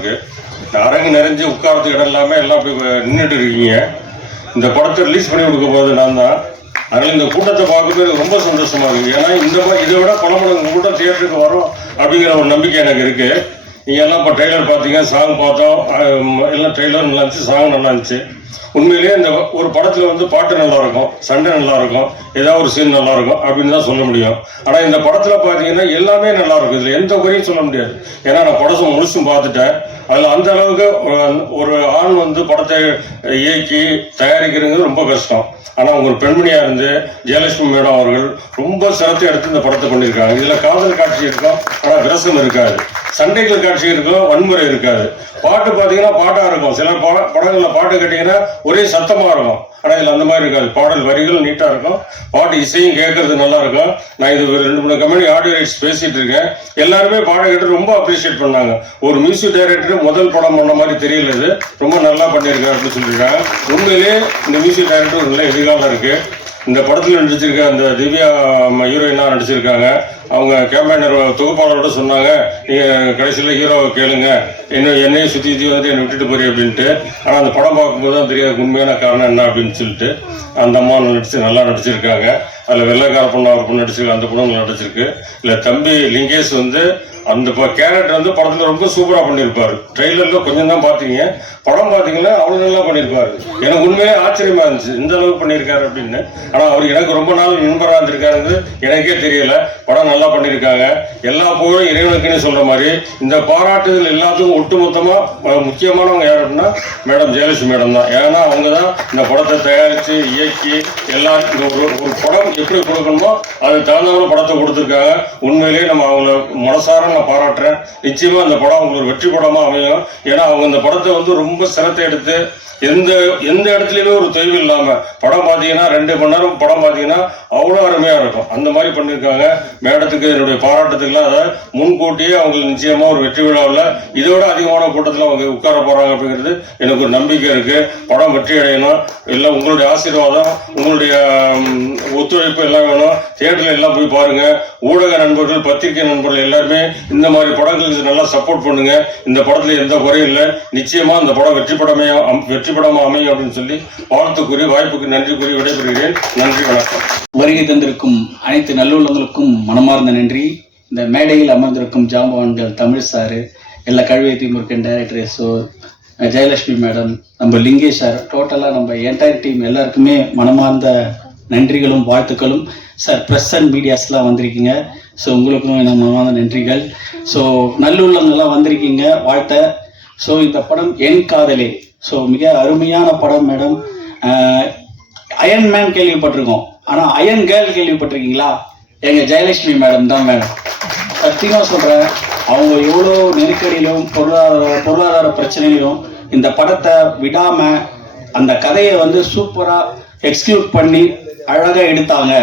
இருக்கு. அரங்கு நிறைஞ்சு உட்காரத்துக்கு இடம் இல்லாமல் எல்லாம் போய் நின்றுட்டு இருக்கீங்க. இந்த படத்தை ரிலீஸ் பண்ணி கொடுக்க போது நான் தான். அதனால் இந்த கூட்டத்தை பார்க்கும்போது ரொம்ப சந்தோஷமா இருக்குது. ஏன்னா இந்த மாதிரி இதை விட பல மடங்கு கூட்டம் தியேட்டருக்கு வரும் அப்படிங்கிற ஒரு நம்பிக்கை எனக்கு இருக்குது. நீங்கள் எல்லாம் இப்போ ட்ரெய்லர் பார்த்தீங்க, சாங் பார்த்தோம், எல்லாம் ட்ரெய்லர் நல்லா இருந்துச்சு, சாங் நல்லா இருந்துச்சு. உண்மையிலேயே இந்த ஒரு படத்தில் வந்து பாட்டு நல்லாயிருக்கும், சண்டை நல்லாயிருக்கும், ஏதாவது ஒரு சீன் நல்லாயிருக்கும் அப்படின்னு தான் சொல்ல முடியும். ஆனால் இந்த படத்தில் பார்த்தீங்கன்னா எல்லாமே நல்லாயிருக்கும். இதில் எந்த குறையும் சொல்ல முடியாது. ஏன்னா நான் படம் முழுசும் பார்த்துட்டேன். அதில் அந்த அளவுக்கு ஒரு ஆண் வந்து படத்தை இயக்கி தயாரிக்கிறது ரொம்ப கஷ்டம். ஆனால் அவங்க ஒரு பெண்மணியாக இருந்து ஜெயலட்சுமி மேடம் அவர்கள் ரொம்ப சிரத்தை எடுத்து இந்த படத்தை பண்ணியிருக்காங்க. இதில் காதல் காட்சி இருக்கும், ஆனால் விரசம் இருக்காது. சண்டைகள் காட்சி இருக்கும், வன்முறை இருக்காது. பாட்டு பார்த்தீங்கன்னா பாட்டாக இருக்கும். சில படங்களில் பாட்டு கேட்டிங்கன்னா ஒரே சத்தமாக இருக்கும். ஆனால் இதில் அந்த மாதிரி இருக்காது. பாடல் வரிகள் நீட்டாக இருக்கும், பாட்டு இசையும் கேட்கறது நல்லா இருக்கும். நான் இது 2-3 கம்பெனி ஆடியோ ரைட்ஸ் பேசிட்டு இருக்கேன். எல்லாருமே பாட கேட்டு ரொம்ப அப்ரிஷியேட் பண்ணாங்க. ஒரு மியூசிக் டைரக்டர் முதல் படம் பண்ண மாதிரி தெரியல, இது ரொம்ப நல்லா பண்ணியிருக்காங்க அப்படின்னு சொல்லியிருக்காங்க. உண்மையிலேயே இந்த மியூசிக் டைரக்டர் நல்ல எதிர்காலம் இருக்கு. இந்த படத்தில் நடிச்சிருக்க அந்த திவ்யா ஹீரோயினாக நடிச்சிருக்காங்க. அவங்க கேம்பைனர் தொகுப்பாளரோட சொன்னாங்க, நீங்கள் கடைசியில் ஹீரோவை கேளுங்க, என்னையும் சுற்றி வந்துட்டு என்னை விட்டுட்டு போறீ அப்படின்ட்டு. ஆனால் அந்த படம் பார்க்கும்போது தான் தெரியாது உண்மையான காரணம் என்ன அப்படின்னு சொல்லிட்டு. அந்த அம்மா நல்லா நடிச்சிருக்காங்க. அதில் வெள்ளைக்கார பொண்ணு ஒரு பொண்ணு நடிச்சிருக்கு, அந்த பொண்ணு நடிச்சிருக்கு. இல்லை தம்பி லிங்கேஷ் வந்து அந்த கேரக்டர் வந்து படத்தில் ரொம்ப சூப்பராக பண்ணியிருப்பார். ட்ரெய்லரில் கொஞ்சம் தான் பார்த்தீங்க, படம் பார்த்தீங்கன்னா அவ்வளோ நல்லா பண்ணியிருப்பார். எனக்கு உண்மையே ஆச்சரியமாக இருந்துச்சு இந்த அளவுக்கு பண்ணியிருக்காரு அப்படின்னு. ஆனால் அவர் எனக்கு ரொம்ப நாள் நண்பராக இருந்திருக்காரு, எனக்கே தெரியல. படம் நல்லா பண்ணியிருக்காங்க. எல்லா புகழும் இறைவனுக்குன்னு சொல்கிற மாதிரி இந்த பாராட்டுதல் எல்லாத்துக்கும் ஒட்டுமொத்தமாக முக்கியமானவங்க யார் அப்படின்னா மேடம் ஜெயலட்சுமி மேடம் தான். ஏன்னா அவங்க தான் இந்த படத்தை தயாரித்து இயக்கி எல்லா ஒரு படம் எப்படி கொடுக்கணுமோ அது தகுந்தவரை படத்தை கொடுத்துருக்காங்க. உண்மையிலேயே நம்ம அவங்கள மனசார நான் பாராட்டுறேன். நிச்சயமா இந்த படம் அவங்களுக்கு வெற்றி படமா அமையும். ஏன்னா அவங்க இந்த படத்தை வந்து ரொம்ப சிரத்தை எடுத்து எந்த இடத்துலையுமே ஒரு தொய்வு இல்லாம படம் பார்த்தீங்கன்னா 2 மணி நேரம் படம் பார்த்தீங்கன்னா அவ்வளோ அருமையா இருக்கும். அந்த மாதிரி பண்ணியிருக்காங்க. மேடத்துக்கு என்னுடைய பாராட்டத்துக்குலாம் அதை முன்கூட்டியே அவங்களுக்கு நிச்சயமா ஒரு வெற்றி விழாவில் இதோட அதிகமான கூட்டத்தில் அவங்க உட்கார போறாங்க அப்படிங்கிறது எனக்கு ஒரு நம்பிக்கை இருக்கு. படம் வெற்றி அடையணும். எல்லாம் உங்களுடைய ஆசீர்வாதம், உங்களுடைய ஒத்துழைப்பு எல்லாம் வேணும். தியேட்டர்ல எல்லாம் போய் பாருங்க. ஊடக நண்பர்கள், பத்திரிகை நண்பர்கள் எல்லாருமே இந்த மாதிரி படங்களுக்கு நல்லா சப்போர்ட் பண்ணுங்க. இந்த படத்துல எந்த குறையும் இல்லை. நிச்சயமா இந்த படம் வெற்றி படமா அமையும் அப்படின்னு சொல்லி வாழ்த்து கூறி வாய்ப்புக்கு நன்றி கூறி விடைபெறுகிறேன். நன்றி, வணக்கம். வருகை தந்திருக்கும் அனைத்து நல்லுள்ளங்களுக்கும் மனமார்ந்த நன்றி. இந்த மேடையில் அமர்ந்திருக்கும் ஜாம்பவான்கள் தமிழ் சாரு, எல்லா கழுவியத்தையும் இருக்க டைரக்டர் ஜெயலட்சுமி மேடம், நம்ம லிங்கேஷ் சார், டோட்டலாக நம்ம என்டையர் டீம் எல்லாருக்குமே மனமார்ந்த நன்றிகளும் வாழ்த்துக்களும். சார் ப்ரெஸ் அண்ட் மீடியாஸ்லாம் வந்திருக்கீங்க, ஸோ உங்களுக்கும் என்ன மனமார்ந்த நன்றிகள். ஸோ நல்லுள்ளங்கள்லாம் வந்திருக்கீங்க, வாழ்த்த. ஸோ இந்த படம் என் காதலே, ஸோ மிக அருமையான படம் மேடம். அயன் மேன் கேள்விப்பட்டிருக்கோம், ஆனால் அயன் கேர்ள் கேள்விப்பட்டிருக்கீங்களா? எங்கள் ஜெயலட்சுமி மேடம் தான் மேடம். சத்தியமாக சொல்கிறேன், அவங்க எவ்வளோ நெருக்கடியிலும் பொருளாதார பிரச்சனையிலும் இந்த படத்தை விடாமல் அந்த கதையை வந்து சூப்பராக எக்ஸிக்யூட் பண்ணி அழகாக எடுத்தாங்க.